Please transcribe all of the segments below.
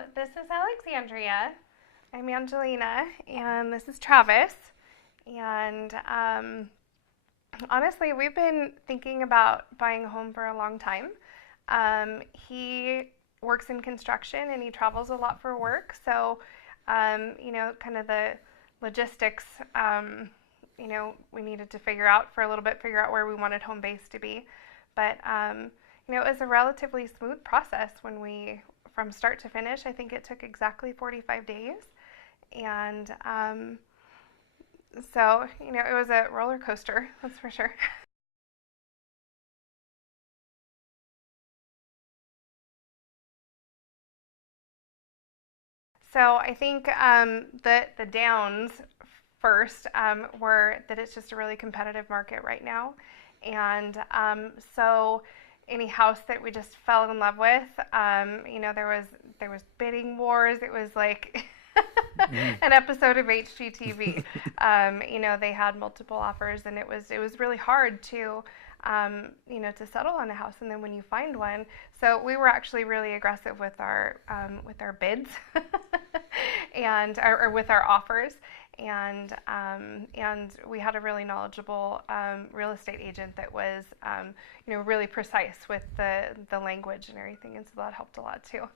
So this is Alexandria. I'm Angelina, and this is Travis. And honestly, we've been thinking about buying a home for a long time. He works in construction and he travels a lot for work. So, kind of the logistics, we needed to figure out where we wanted home base to be. But, it was a relatively smooth process from start to finish. I think it took exactly 45 days. And it was a roller coaster, that's for sure. So I think the downs first were that it's just a really competitive market right now, and so any house that we just fell in love with, there was bidding wars. It was like Mm. an episode of HGTV. They had multiple offers, and it was really hard to settle on a house. And then when you find one, so we were actually really aggressive with our bids, or with our offers, and we had a really knowledgeable real estate agent that was really precise with the language and everything, and so that helped a lot too.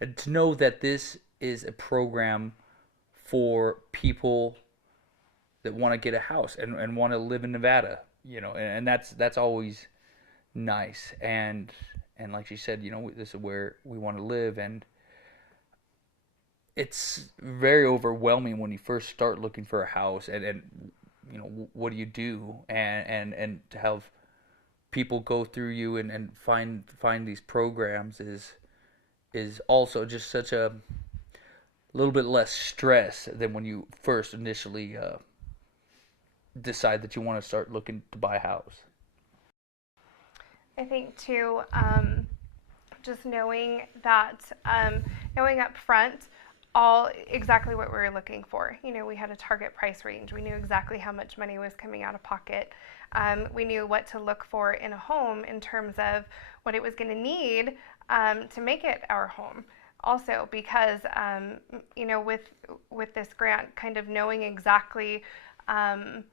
And to know that this is a program for people that want to get a house and want to live in Nevada, and that's always nice. And like she said, this is where we want to live, and it's very overwhelming when you first start looking for a house, and what do you do, and to have people go through you and find these programs is also just such a little bit less stress than when you first initially decide that you want to start looking to buy a house. I think too, just knowing up front all exactly what we were looking for. We had a target price range. We knew exactly how much money was coming out of pocket. We knew what to look for in a home in terms of what it was going to need to make it our home. Also, because with this grant, kind of knowing exactly um,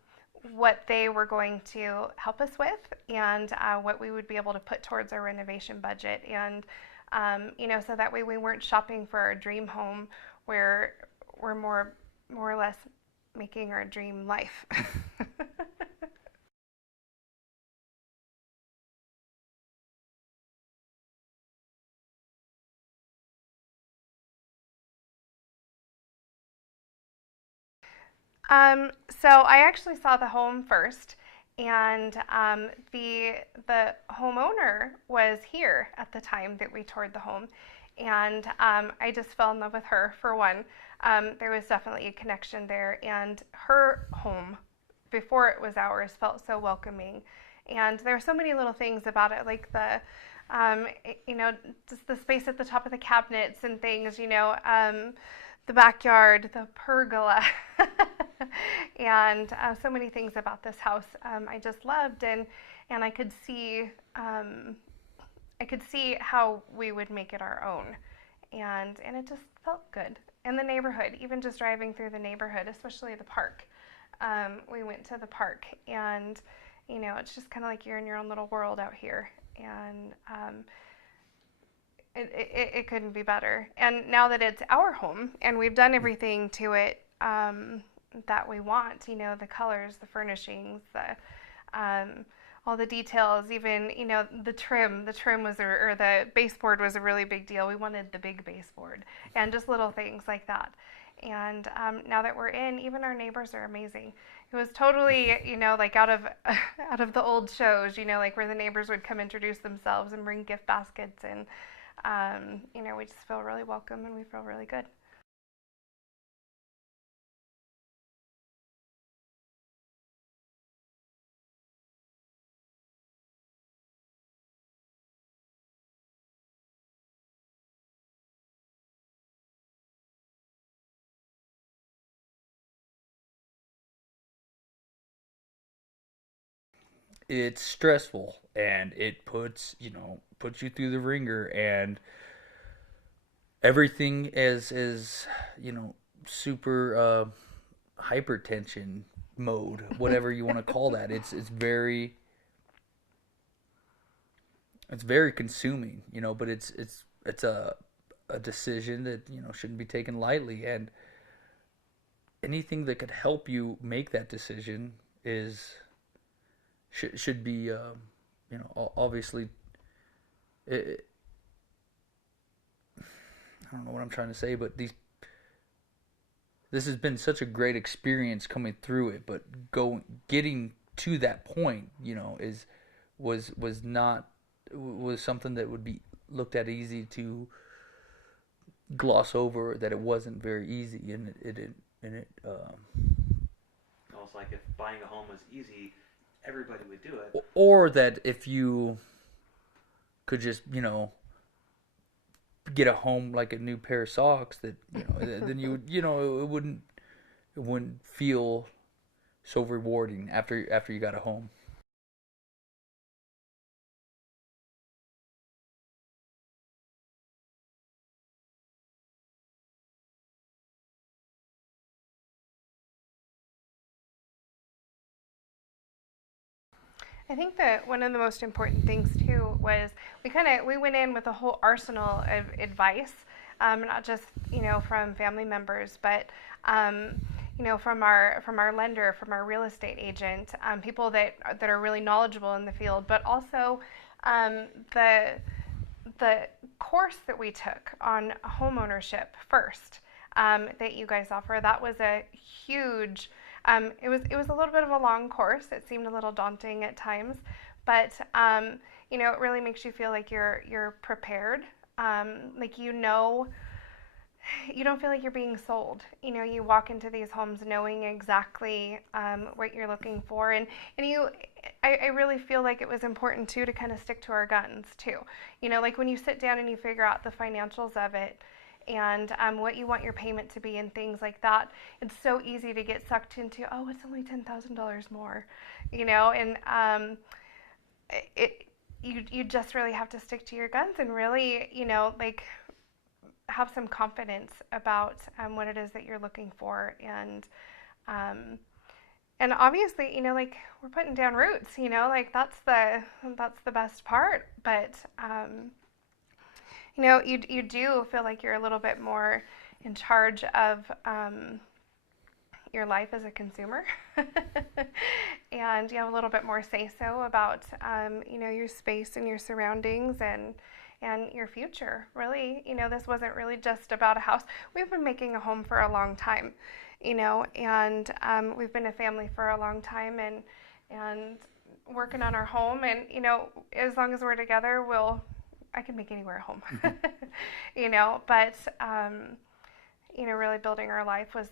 what they were going to help us with, and what we would be able to put towards our renovation budget, and so that way we weren't shopping for our dream home, where we're more or less making our dream life. So I actually saw the home first, and the homeowner was here at the time that we toured the home, and I just fell in love with her for one. There was definitely a connection there, and her home before it was ours felt so welcoming, and there were so many little things about it, like um, you know, just the space at the top of the cabinets and things, the backyard, the pergola, and so many things about this house I just loved, and I could see how we would make it our own, and it just felt good. And the neighborhood, even just driving through the neighborhood, especially the park. We went to the park, and it's just kind of like you're in your own little world out here, and it couldn't be better. And now that it's our home and we've done everything to it that we want, the colors, the furnishings, all the details, even, the trim or the baseboard was a really big deal. We wanted the big baseboard, and just little things like that. And now that we're in, even our neighbors are amazing. It was totally, like out of out of the old shows, like where the neighbors would come introduce themselves and bring gift baskets, and we just feel really welcome and we feel really good. it's stressful, and it puts you through the ringer, and everything is super hypertension mode, whatever you want to call that. It's very consuming, but it's a decision that shouldn't be taken lightly, and anything that could help you make that decision is should be obviously it, I don't know what I'm trying to say, but this has been such a great experience coming through it, but getting to that point, is was not was something that would be looked at easy to gloss over, that it wasn't very easy, Almost like if buying a home was easy, everybody would do it. or that if you could just get a home like a new pair of socks, that then you would it wouldn't feel so rewarding after you got a home. I think that one of the most important things too was we went in with a whole arsenal of advice, not just from family members, but from our lender, from our real estate agent, people that are really knowledgeable in the field, but also um, the the course that we took on home ownership first, that you guys offer. That was a huge. It was a little bit of a long course. It seemed a little daunting at times, but it really makes you feel like you're prepared. Like you don't feel like you're being sold. You walk into these homes knowing exactly what you're looking for, and I really feel like it was important too to kind of stick to our guns too. Like when you sit down and you figure out the financials of it, and what you want your payment to be and things like that. It's so easy to get sucked into, oh, it's only $10,000 more, and it you just really have to stick to your guns and really, like have some confidence about what it is that you're looking for, um, and obviously, like we're putting down roots, like that's the best part, but you do feel like you're a little bit more in charge of your life as a consumer, and you have a little bit more say so about your space and your surroundings and your future. Really, this wasn't really just about a house. We've been making a home for a long time, and we've been a family for a long time, and working on our home, and as long as we're together, I can make anywhere a home, but really building our life was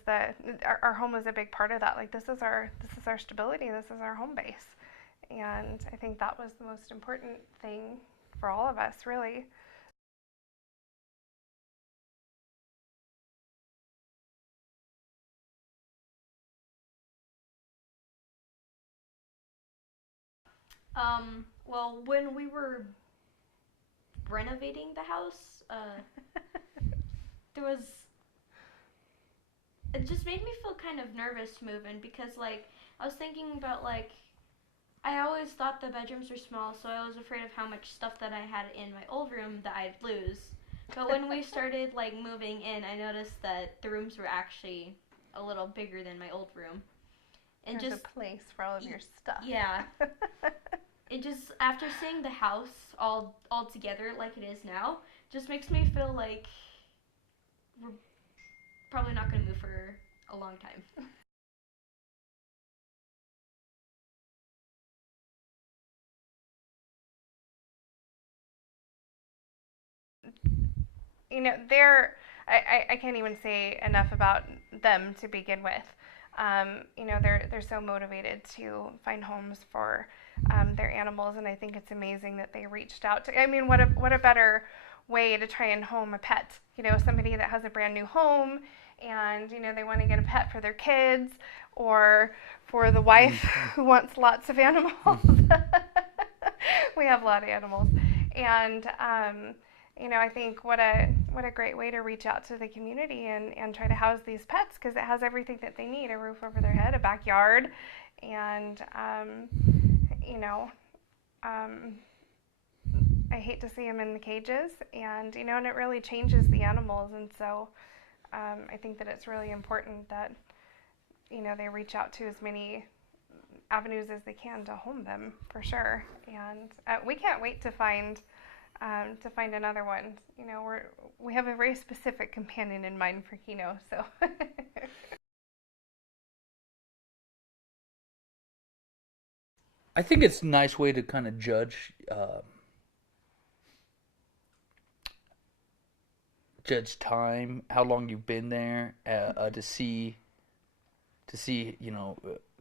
our home was a big part of that. Like this is our stability, this is our home base, and I think that was the most important thing for all of us, really. Well, when we were renovating the house, there was it just made me feel kind of nervous to move in because like I was thinking about like I always thought the bedrooms were small, so I was afraid of how much stuff that I had in my old room that I'd lose. But when we started like moving in, I noticed that the rooms were actually a little bigger than my old room. And There's just a place for all of your stuff. yeah, it just after seeing the house all together like it is now, just makes me feel like we're probably not going to move for a long time. I can't even say enough about them to begin with. They're so motivated to find homes for their animals, and I think it's amazing that they reached out to. I mean, what a better way to try and home a pet. Somebody that has a brand new home and they want to get a pet for their kids or for the wife who wants lots of animals. We have a lot of animals, and I think what a great way to reach out to the community and try to house these pets, because it has everything that they need: a roof over their head, a backyard, and I hate to see them in the cages, and and it really changes the animals, and so I think that it's really important that they reach out to as many avenues as they can to home them, for sure. And we can't wait to find another one. We have a very specific companion in mind for Kino, so. I think it's a nice way to kind of judge time, how long you've been there, to see,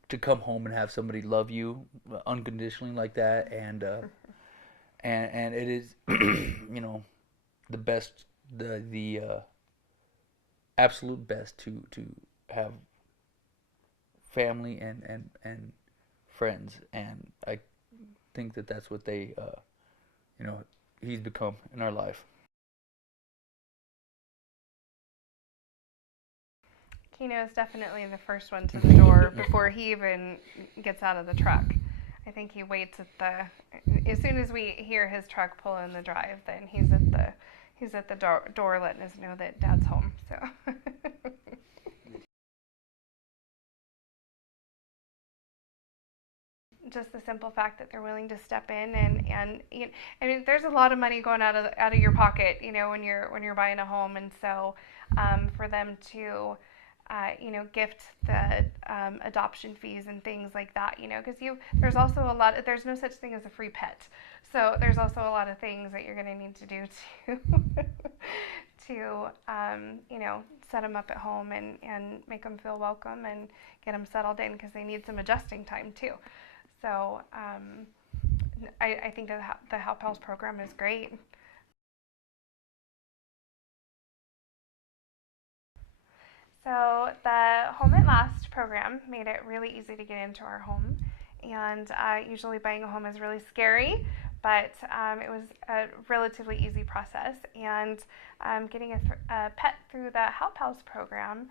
to come home and have somebody love you unconditionally like that, and it is, the best, the absolute best to have family and friends, and I think that that's what he's become in our life. Kino is definitely the first one to the door before he even gets out of the truck. I think he waits as soon as we hear his truck pull in the drive, then he's at the door letting us know that Dad's home. So. Just the simple fact that they're willing to step in, and I mean, there's a lot of money going out of your pocket, when you're buying a home, and so for them to gift the adoption fees and things like that, because there's no such thing as a free pet. So there's also a lot of things that you're going to need to do to set them up at home and make them feel welcome and get them settled in, because they need some adjusting time too. So I think that the HALPALS program is great. So the Home at Last program made it really easy to get into our home, and usually buying a home is really scary, but it was a relatively easy process, and getting a pet through the HALPALS program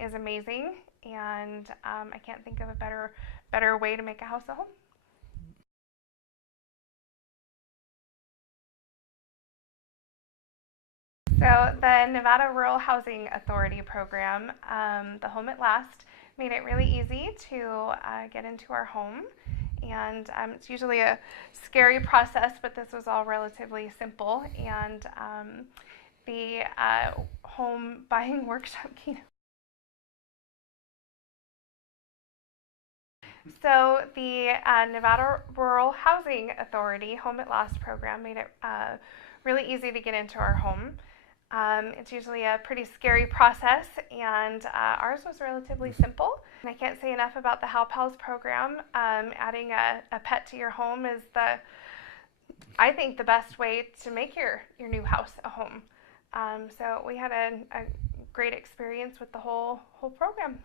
is amazing, and I can't think of a better way to make a house a home. So the Nevada Rural Housing Authority program, the Home at Last, made it really easy to get into our home. And it's usually a scary process, but this was all relatively simple. And the home buying workshop keynote. So the Nevada Rural Housing Authority Home at Last program made it really easy to get into our home. It's usually a pretty scary process, and ours was relatively simple. And I can't say enough about the HALPALS program. Adding a pet to your home is I think, the best way to make your new house a home. So we had a great experience with the whole program.